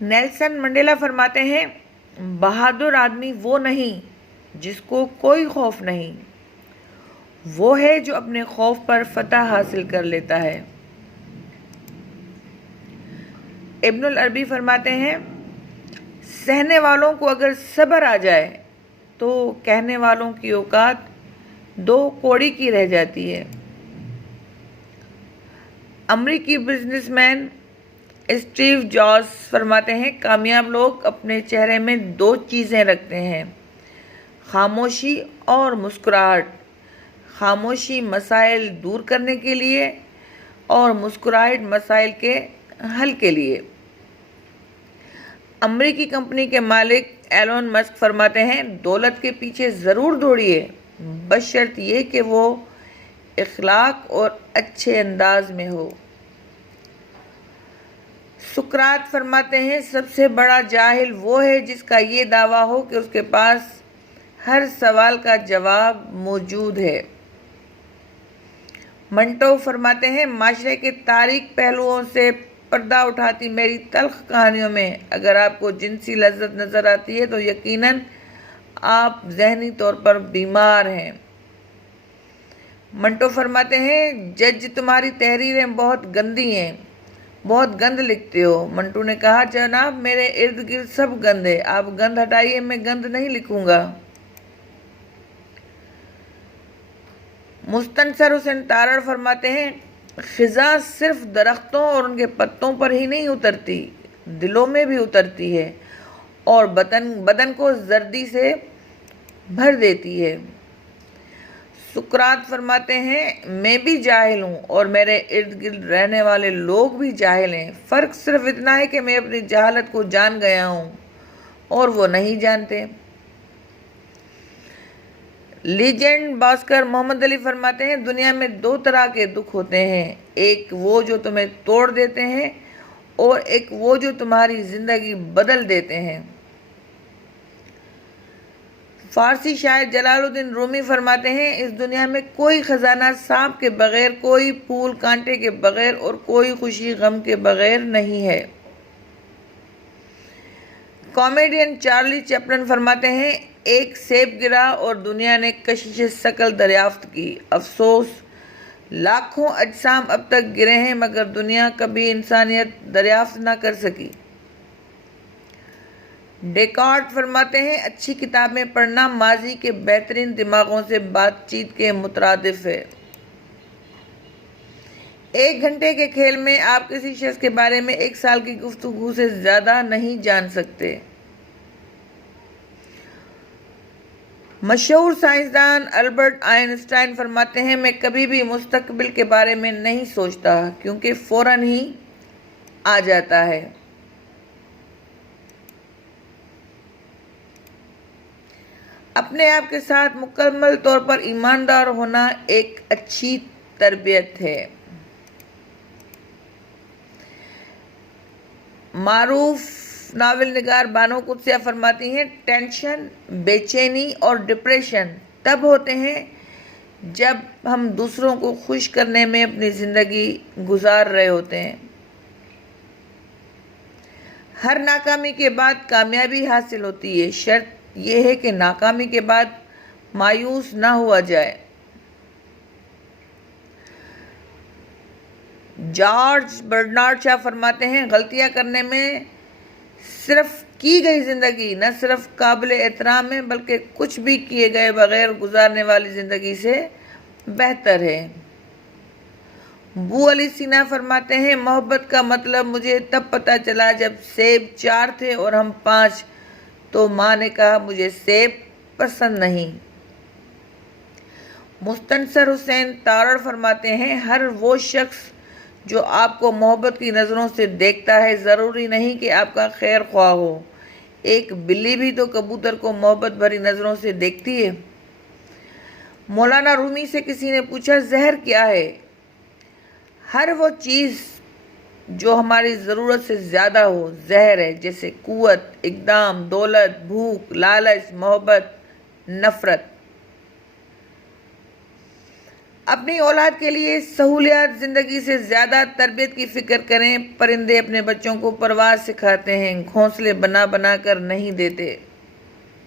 Nelson Mandela فرماتے ہیں، بہادر آدمی وہ نہیں جس کو کوئی خوف نہیں، وہ ہے جو اپنے خوف پر فتح حاصل کر لیتا ہے۔ ابن العربی فرماتے ہیں، سہنے والوں کو اگر صبر آ جائے تو کہنے والوں کی اوقات 2 کوڑی کی رہ جاتی ہے۔ امریکی بزنس مین اسٹیو جابز فرماتے ہیں، کامیاب لوگ اپنے چہرے میں 2 چیزیں رکھتے ہیں، خاموشی اور مسکراہٹ۔ خاموشی مسائل دور کرنے کے لیے اور مسکراہٹ مسائل کے حل کے لیے۔ امریکی کمپنی کے مالک ایلون مسک فرماتے ہیں، دولت کے پیچھے ضرور دوڑیے، بشرط یہ کہ وہ اخلاق اور اچھے انداز میں ہو۔ سقراط فرماتے ہیں، سب سے بڑا جاہل وہ ہے جس کا یہ دعویٰ ہو کہ اس کے پاس ہر سوال کا جواب موجود ہے۔ منٹو فرماتے ہیں، معاشرے کے تاریک پہلوؤں سے پردہ اٹھاتی میری تلخ کہانیوں میں اگر آپ کو جنسی لذت نظر آتی ہے تو یقیناً آپ ذہنی طور پر بیمار ہیں۔ منٹو فرماتے ہیں، جج تمہاری تحریریں بہت گندی ہیں، بہت گند لکھتے ہو۔ منٹو نے کہا، جناب میرے ارد گرد سب گند ہے، آپ گند ہٹائیے، میں گند نہیں لکھوں گا۔ مستنصر حسین تارڑ فرماتے ہیں، خزاں صرف درختوں اور ان کے پتوں پر ہی نہیں اترتی، دلوں میں بھی اترتی ہے اور بدن کو زردی سے بھر دیتی ہے۔ سقراط فرماتے ہیں، میں بھی جاہل ہوں اور میرے ارد گرد رہنے والے لوگ بھی جاہل ہیں، فرق صرف اتنا ہے کہ میں اپنی جہالت کو جان گیا ہوں اور وہ نہیں جانتے۔ لیجنڈ باسکر محمد علی فرماتے ہیں، دنیا میں 2 طرح کے دکھ ہوتے ہیں، ایک وہ جو تمہیں توڑ دیتے ہیں اور ایک وہ جو تمہاری زندگی بدل دیتے ہیں۔ فارسی شاعر جلال الدین رومی فرماتے ہیں، اس دنیا میں کوئی خزانہ سانپ کے بغیر، کوئی پھول کانٹے کے بغیر اور کوئی خوشی غم کے بغیر نہیں ہے۔ کامیڈین چارلی چپلن فرماتے ہیں، ایک سیب گرا اور دنیا نے کشش ثقل دریافت کی، افسوس لاکھوں اجسام اب تک گرے ہیں مگر دنیا کبھی انسانیت دریافت نہ کر سکی۔ ڈیکارٹ فرماتے ہیں، اچھی کتابیں پڑھنا ماضی کے بہترین دماغوں سے بات چیت کے مترادف ہے۔ 1 گھنٹے کے کھیل میں آپ کسی شخص کے بارے میں 1 سال کی گفتگو سے زیادہ نہیں جان سکتے۔ مشہور سائنسدان البرٹ آئن اسٹائن فرماتے ہیں، میں کبھی بھی مستقبل کے بارے میں نہیں سوچتا کیونکہ فوراً ہی آ جاتا ہے۔ اپنے آپ کے ساتھ مکمل طور پر ایماندار ہونا ایک اچھی تربیت ہے۔ معروف ناول نگار بانو قدسیہ فرماتی ہیں، ٹینشن، بے چینی اور ڈپریشن تب ہوتے ہیں جب ہم دوسروں کو خوش کرنے میں اپنی زندگی گزار رہے ہوتے ہیں۔ ہر ناکامی کے بعد کامیابی حاصل ہوتی ہے، شرط یہ ہے کہ ناکامی کے بعد مایوس نہ ہوا جائے۔ جارج برنارڈ شاہ فرماتے ہیں، غلطیاں کرنے میں صرف کی گئی زندگی نہ صرف قابل احترام ہے بلکہ کچھ بھی کیے گئے بغیر گزارنے والی زندگی سے بہتر ہے۔ بو علی سینا فرماتے ہیں، محبت کا مطلب مجھے تب پتہ چلا جب سیب 4 تھے اور ہم 5، تو ماں نے کہا مجھے سیب پسند نہیں۔ مستنصر حسین تارڑ فرماتے ہیں، ہر وہ شخص جو آپ کو محبت کی نظروں سے دیکھتا ہے ضروری نہیں کہ آپ کا خیر خواہ ہو۔ ایک بلی بھی تو کبوتر کو محبت بھری نظروں سے دیکھتی ہے۔ مولانا رومی سے کسی نے پوچھا، زہر کیا ہے؟ ہر وہ چیز جو ہماری ضرورت سے زیادہ ہو زہر ہے، جیسے قوت، اقدام، دولت، بھوک، لالچ، محبت، نفرت۔ اپنی اولاد کے لیے سہولیات زندگی سے زیادہ تربیت کی فکر کریں۔ پرندے اپنے بچوں کو پرواز سکھاتے ہیں، گھونسلے بنا بنا کر نہیں دیتے۔